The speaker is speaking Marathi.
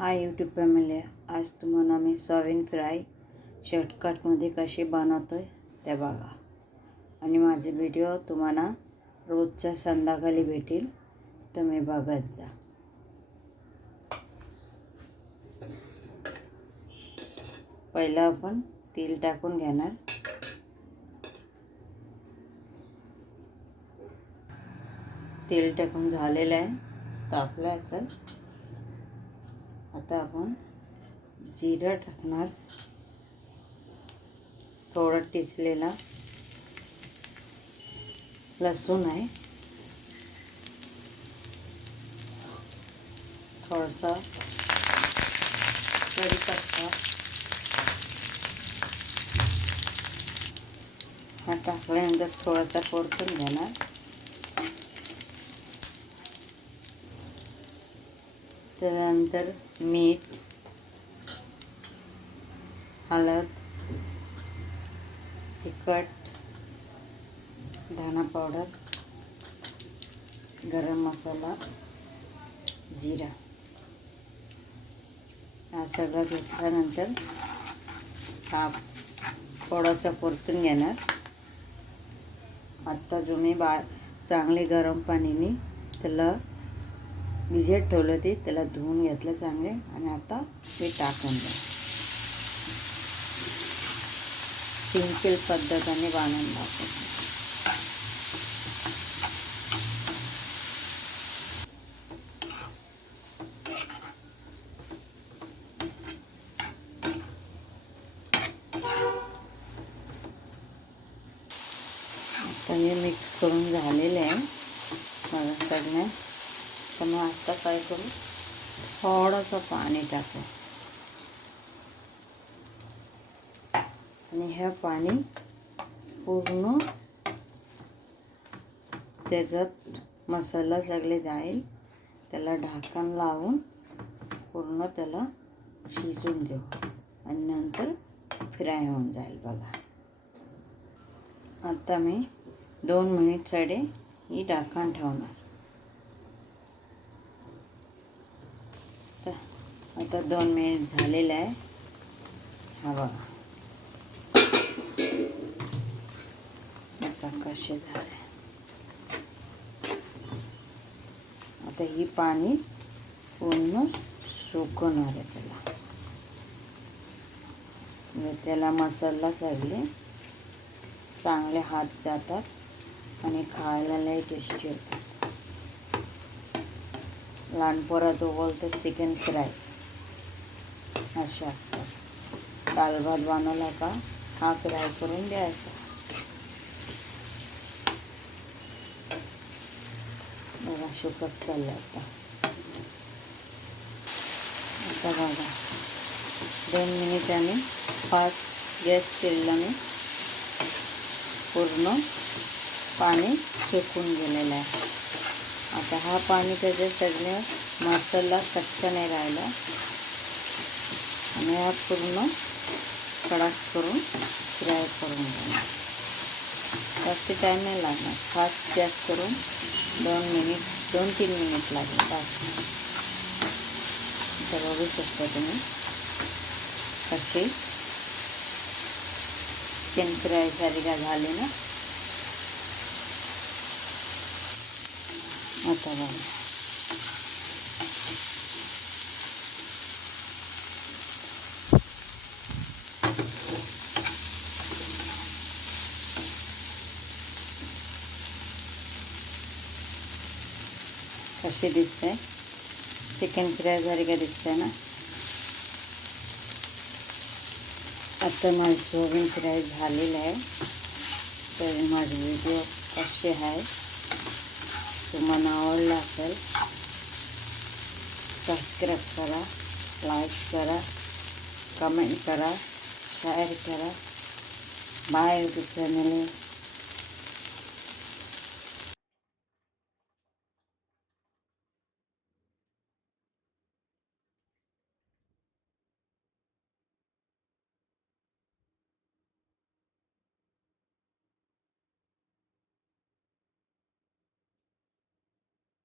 हाय यूट्यूब फॅमिली आज तुम्हाला मी सोयाबीन फ्राय शॉर्टकटमध्ये कशी बनवतो आहे ते बघा. आणि माझे व्हिडिओ तुम्हाला रोजच्या संध्याकाळी भेटेल. तुम्ही बघत जा. पहिलं आपण तेल टाकून घेणार. तेल टाकून झालेलं आहे. तापलं असेल. आता आपण जिरं टाकणार. थोडं टिचलेला लसूण आहे. थोडासा कढीपत्ता. हा टाकल्यानंतर थोडासा परतून घेणार. त्यानंतर मीठ हळद तिखट धना पावडर गरम मसाला जिरा हा सगळं घेतल्यानंतर हा थोडासा परतून घेणार. आत्ता तुम्ही बा चांगले गरम पाणीने त्याला भिजत ठेवलं ते त्याला धुवून घेतलं चांगले आणि आता ते टाकून द्या. सिंपल पद्धतीने बांधून टाकून आता हे मिक्स करून झालेलं आहे. मला सगळ्या तर मग आत्ता काय करू? थोडंसं पाणी टाकू. आणि हे पाणी पूर्ण त्याच्यात मसाला सगळे जाईल. त्याला ढाकण लावून पूर्ण त्याला शिजून घेऊ. आणि नंतर फ्राय होऊन जाईल बघा. आता मी दोन मिनिटसाठी ही ढाकण ठेवणार. आता दोन मिनिट झालेलं आहे. हा बघा. आता कसे झाले? आता ही पाणी पूर्ण सुकवणार आहे त्याला. म्हणजे त्याला मसाला सगळे चांगले हात जातात आणि खायला लई टेस्टी होतात लहान पोरात तो बोलतो चिकन फ्राय असे असतात. दाल भात बनवला का? हा फ्राय करून द्यायचा. बघा शुकत चाललं आता. आता बघा. दोन मिनिटांनी फास्ट गॅस केलेला मी पूर्ण पाणी सुकून गेलेलं आहे. आता हा पाणी त्याचे सगळ्या मसाला कच्चा नाही राहिला. आणि हा पूर्ण कडक करून फ्राय करून घेणार. जास्त टाईम नाही लागणार. फास्ट गॅस करून दोन मिनिट दोन तीन मिनिट लागेल. फास्ट तर बघू शकता तुम्ही. कसे चिकन फ्राय सारखा झाले ना? आता बघा. कसे दिसते? चिकन फ्राय दिसते ना? आता माझी सोयाबीन फ्राय झालेलं आहे. तर माझे व्हिडिओ कसे आहे. तुम्हाला आवडला असेल सबस्क्राईब करा लाईक करा कमेंट करा शेअर करा. Bye YouTube